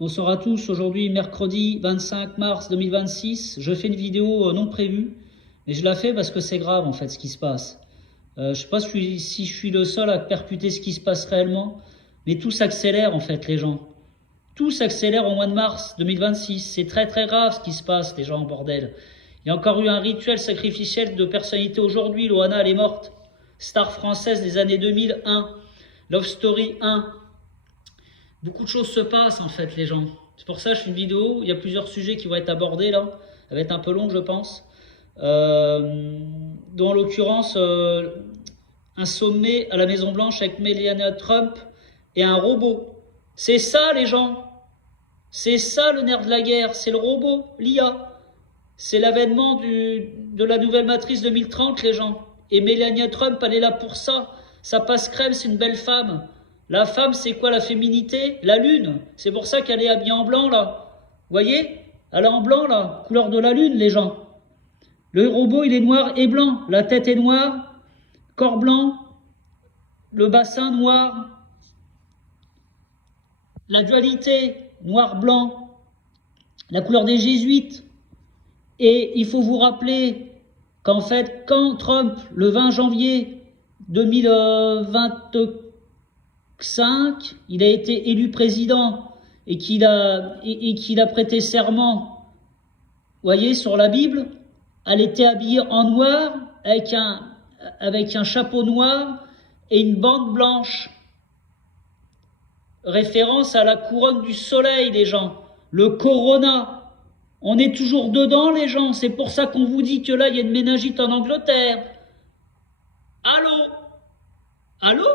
Bonsoir à tous, aujourd'hui mercredi 25 mars 2026, je fais une vidéo non prévue, mais je la fais parce que c'est grave en fait ce qui se passe. Je ne sais pas si je suis le seul à percuter ce qui se passe réellement, mais tout s'accélère en fait les gens. Tout s'accélère au mois de mars 2026, c'est très très grave ce qui se passe les gens, bordel. Il y a encore eu un rituel sacrificiel de personnalité aujourd'hui, Loana elle est morte, star française des années 2001, Love Story 1. Beaucoup de choses se passent en fait les gens. C'est pour ça que je fais une vidéo, il y a plusieurs sujets qui vont être abordés là. Elle va être un peu longue je pense. Dont en l'occurrence un sommet à la Maison Blanche avec Melania Trump et un robot. C'est ça les gens. C'est ça le nerf de la guerre, c'est le robot, l'IA. C'est l'avènement de la nouvelle matrice 2030 les gens. Et Melania Trump elle est là pour ça. Ça passe crème, c'est une belle femme. La femme, c'est quoi la féminité? La lune. C'est pour ça qu'elle est habillée en blanc, là. Vous voyez? Elle est en blanc, là. Couleur de la lune, les gens. Le robot, il est noir et blanc. La tête est noire. Corps blanc. Le bassin noir. La dualité, noir-blanc. La couleur des jésuites. Et il faut vous rappeler qu'en fait, quand Trump, le 20 janvier 2024, il a été élu président et qu'il a prêté serment, vous voyez, sur la Bible, elle était habillée en noir avec un chapeau noir et une bande blanche. Référence à la couronne du soleil, les gens. Le corona. On est toujours dedans, les gens. C'est pour ça qu'on vous dit que là, il y a une méningite en Angleterre. Allô? Allô?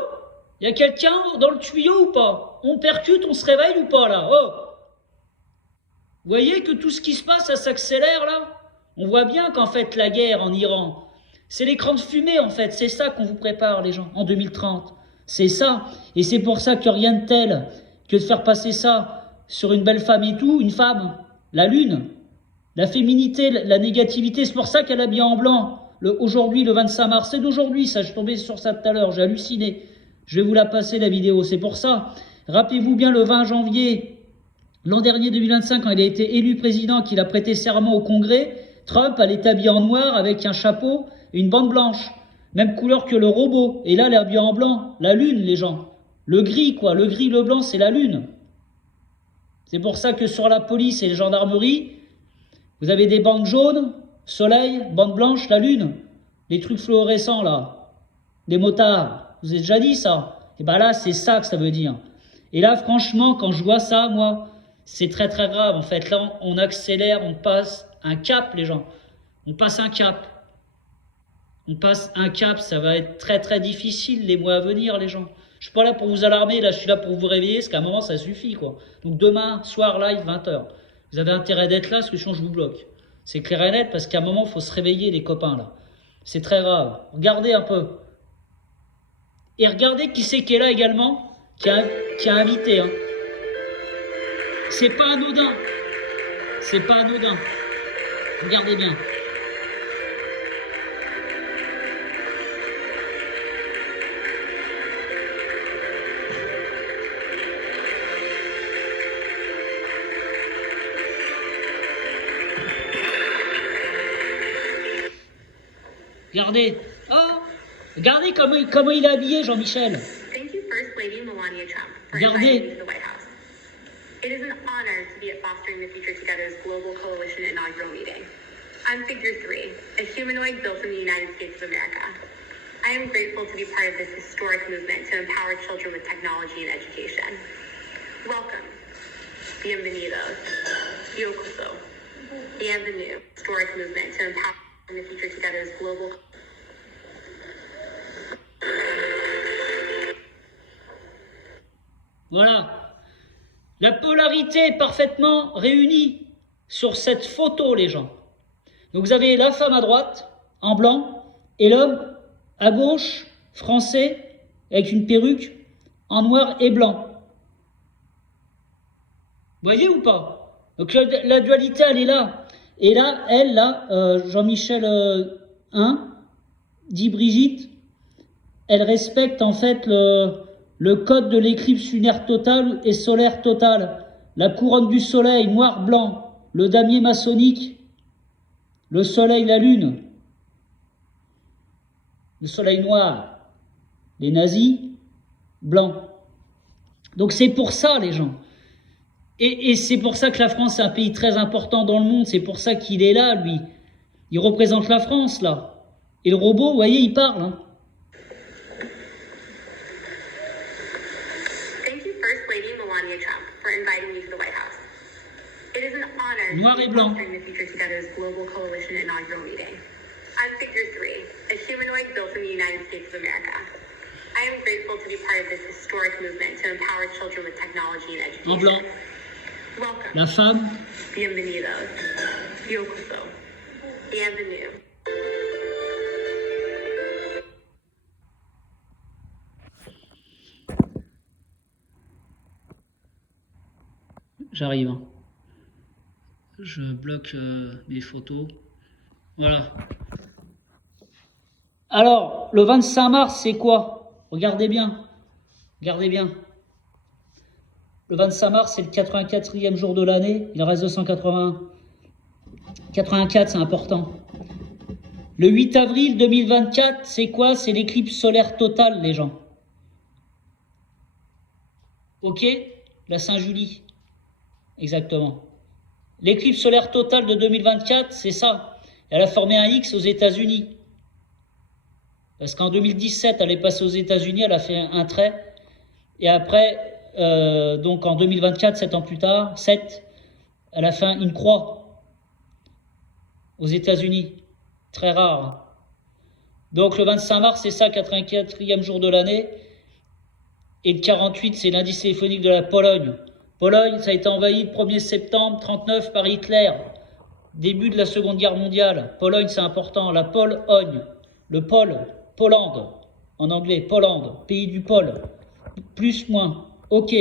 Il y a quelqu'un dans le tuyau ou pas? On percute, on se réveille ou pas là? Oh! Vous voyez que tout ce qui se passe, ça s'accélère là? On voit bien qu'en fait la guerre en Iran, c'est l'écran de fumée en fait. C'est ça qu'on vous prépare les gens en 2030. C'est ça. Et c'est pour ça qu'il n'y a rien de tel que de faire passer ça sur une belle femme et tout. Une femme, la lune, la féminité, la négativité. C'est pour ça qu'elle est habillée en blanc. Aujourd'hui, le 25 mars, c'est d'aujourd'hui ça. Je suis tombé sur ça tout à l'heure, j'ai halluciné. Je vais vous la passer la vidéo, c'est pour ça. Rappelez-vous bien le 20 janvier, l'an dernier 2025, quand il a été élu président, qu'il a prêté serment au Congrès, Trump, elle est habillée en noir avec un chapeau et une bande blanche. Même couleur que le robot. Et là, elle est habillée en blanc. La lune, les gens. Le gris, quoi. Le gris, le blanc, c'est la lune. C'est pour ça que sur la police et les gendarmeries, vous avez des bandes jaunes, soleil, bande blanche, la lune. Les trucs fluorescents, là. Des motards. Je vous ai déjà dit ça. Et bien là, c'est ça que ça veut dire. Et là, franchement, quand je vois ça, moi, c'est très très grave. En fait, là, on accélère, on passe un cap, les gens. On passe un cap. On passe un cap, ça va être très très difficile les mois à venir, les gens. Je suis pas là pour vous alarmer, là, je suis là pour vous réveiller, parce qu'à un moment, ça suffit, quoi. Donc demain, soir, live, 20h. Vous avez intérêt d'être là, parce que sinon, je vous bloque. C'est clair et net, parce qu'à un moment, il faut se réveiller, les copains, là. C'est très grave. Regardez un peu. Et regardez qui c'est qui est là également, qui a invité. Hein. C'est pas anodin. C'est pas anodin. Regardez bien. Regardez. Oh, regardez comment il est habillé, Jean-Michel. Thank you, First Lady Melania Trump, for Regardez. inviting me to the White House. It is an honor to be at Fostering the Future Together's Global Coalition inaugural meeting. I'm Figure 3, a humanoid built in the United States of America. I am grateful to be part of this historic movement to empower children with technology and education. Welcome. Bienvenidos. Yokoso. Bienvenue. Historic movement to empower the Future Together's global. Voilà. La polarité est parfaitement réunie sur cette photo, les gens. Donc vous avez la femme à droite, en blanc, et l'homme à gauche, français, avec une perruque, en noir et blanc. Vous voyez ou pas? Donc la dualité, elle est là. Et là, elle, là, Jean-Michel 1, dit Brigitte, elle respecte en fait le code de l'éclipse lunaire totale et solaire totale. la couronne du soleil, noir-blanc, le damier maçonnique, le soleil, la lune, le soleil noir, les nazis, blancs. Donc c'est pour ça, les gens. Et c'est pour ça que la France est un pays très important dans le monde. C'est pour ça qu'il est là, lui. Il représente la France, là. Et le robot, vous voyez, il parle. Hein. Thank you, First Lady Melania Trump, for inviting me to the White House. It is an honor Noir et blanc. to be fostering the Future Together's Global Coalition inaugural meeting. I'm Figure 3, a humanoid built in the United States of America. I am grateful to be part of this historic movement to empower children with technology and En blanc. education. Welcome. La femme. Bienvenidos. Yokoso. Bienvenue. J'arrive. Hein. Je bloque mes photos. Voilà. Alors, le 25 mars, c'est quoi? Regardez bien. Regardez bien. Le 25 mars, c'est le 84e jour de l'année. Il en reste 281. 84, c'est important. Le 8 avril 2024, c'est quoi? C'est l'éclipse solaire totale, les gens. Ok? La Saint-Julie. Exactement. L'éclipse solaire totale de 2024, c'est ça. Elle a formé un X aux États-Unis. Parce qu'en 2017, elle est passée aux États-Unis, elle a fait un trait. Et après, donc en 2024, 7 ans plus tard, 7, elle a fait une croix aux États-Unis. Très rare. Donc le 25 mars, c'est ça, 84e jour de l'année. Et le 48, c'est l'indice téléphonique de la Pologne. Pologne, ça a été envahi le 1er septembre 1939 par Hitler. Début de la Seconde Guerre mondiale. Pologne, c'est important. La Pologne. Le pôle. Pologne. En anglais, Pologne. Pays du pôle. Plus, moins. Ok.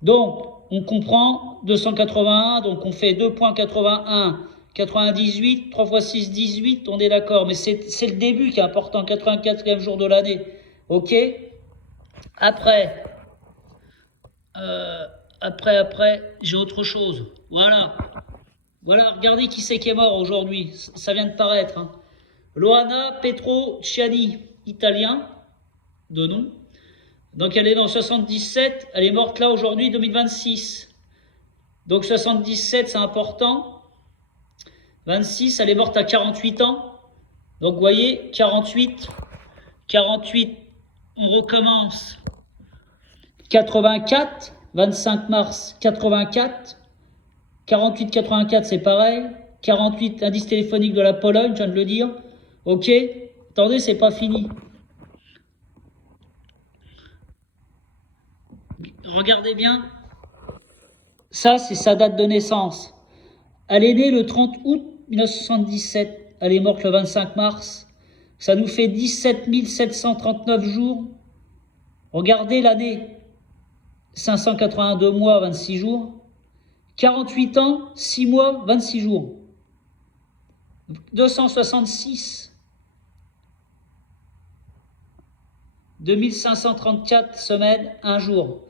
Donc, on comprend 281. Donc, on fait 2.81. 98. 3 x 6, 18. On est d'accord. Mais c'est le début qui est important. 84e jour de l'année. Ok. Après, j'ai autre chose. Voilà. Voilà, regardez qui c'est qui est mort aujourd'hui. Ça vient de paraître. Hein. Luana Petrociani, italien, de nom. Donc elle est dans 77. Elle est morte là aujourd'hui, 2026. Donc 77, c'est important. 26, elle est morte à 48 ans. Donc vous voyez, 48, on recommence. 84, 25 mars 84, 48-84 c'est pareil, 48 indice téléphonique de la Pologne, je viens de le dire, ok, attendez c'est pas fini. Regardez bien, ça c'est sa date de naissance, elle est née le 30 août 1977, elle est morte le 25 mars, ça nous fait 17 739 jours, regardez l'année. 582 mois, 26 jours. 48 ans, 6 mois, 26 jours. 266. 2534 semaines, 1 jour.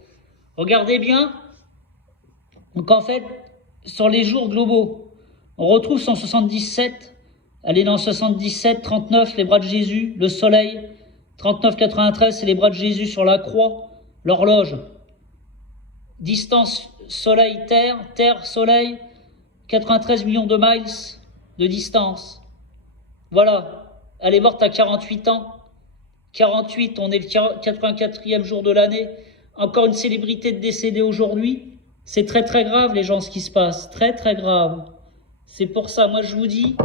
Regardez bien. Donc en fait, sur les jours globaux, on retrouve 177. Elle est dans 77, 39, les bras de Jésus, le soleil. 39, 93, c'est les bras de Jésus sur la croix, l'horloge. Distance Soleil-Terre, Terre-Soleil, 93 millions de miles de distance. Voilà, elle est morte à 48 ans. 48, on est le 84e jour de l'année. Encore une célébrité de décédé aujourd'hui. C'est très très grave les gens ce qui se passe, très très grave. C'est pour ça, moi je vous dis,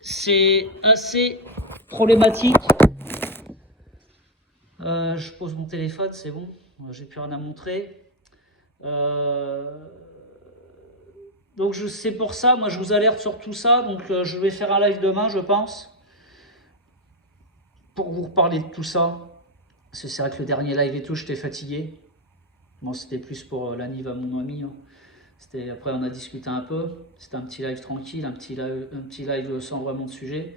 c'est assez problématique. Je pose mon téléphone, c'est bon, j'ai plus rien à montrer. Donc c'est pour ça, moi je vous alerte sur tout ça, donc je vais faire un live demain je pense, pour vous reparler de tout ça. Parce que c'est vrai que le dernier live et tout, j'étais fatigué. Bon, c'était plus pour l'anniv à mon ami. Hein. Après on a discuté un peu, c'était un petit live tranquille, un petit live sans vraiment de sujet.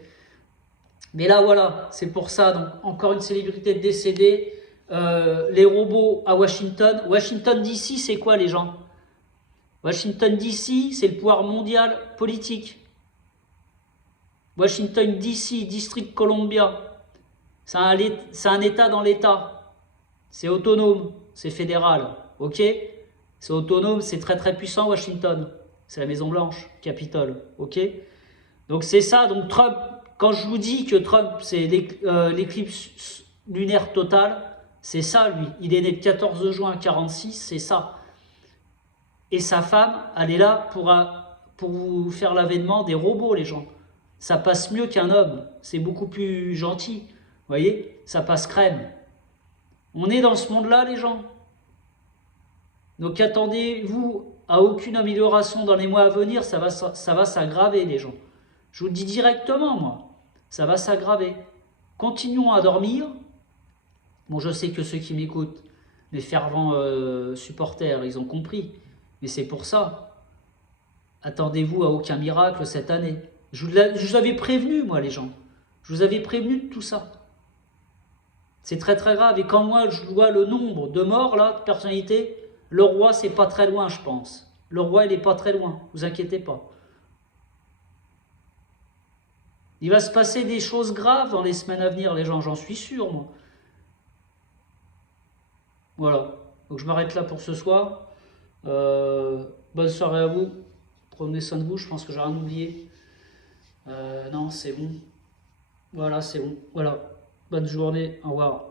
Mais là voilà, c'est pour ça, donc encore une célébrité décédée, les robots à Washington. Washington DC, c'est quoi les gens? Washington DC, c'est le pouvoir mondial politique. Washington DC, District Columbia, c'est un État dans l'État. C'est autonome, c'est fédéral, ok? C'est autonome, c'est très très puissant Washington. C'est la Maison Blanche, Capitole, ok? Donc c'est ça, donc Trump, quand je vous dis que Trump c'est l'éclipse lunaire totale, c'est ça lui. Il est né le 14 juin 46, c'est ça. Et sa femme, elle est là pour vous faire l'avènement des robots, les gens. Ça passe mieux qu'un homme, c'est beaucoup plus gentil. Vous voyez, ça passe crème. On est dans ce monde-là, les gens. Donc attendez-vous à aucune amélioration dans les mois à venir, ça va s'aggraver, les gens. Je vous le dis directement, moi. Ça va s'aggraver. Continuons à dormir. Bon, je sais que ceux qui m'écoutent, mes fervents supporters, ils ont compris. Mais c'est pour ça. Attendez-vous à aucun miracle cette année. Je vous avais prévenu, moi, les gens. Je vous avais prévenu de tout ça. C'est très très grave. Et quand moi, je vois le nombre de morts, là, de personnalités, le roi, c'est pas très loin, je pense. Le roi, il est pas très loin. Vous inquiétez pas. Il va se passer des choses graves dans les semaines à venir, les gens, j'en suis sûr, moi. Voilà. Donc je m'arrête là pour ce soir. Bonne soirée à vous. Prenez soin de vous, je pense que j'ai rien oublié. Non, c'est bon. Voilà, c'est bon. Voilà. Bonne journée. Au revoir.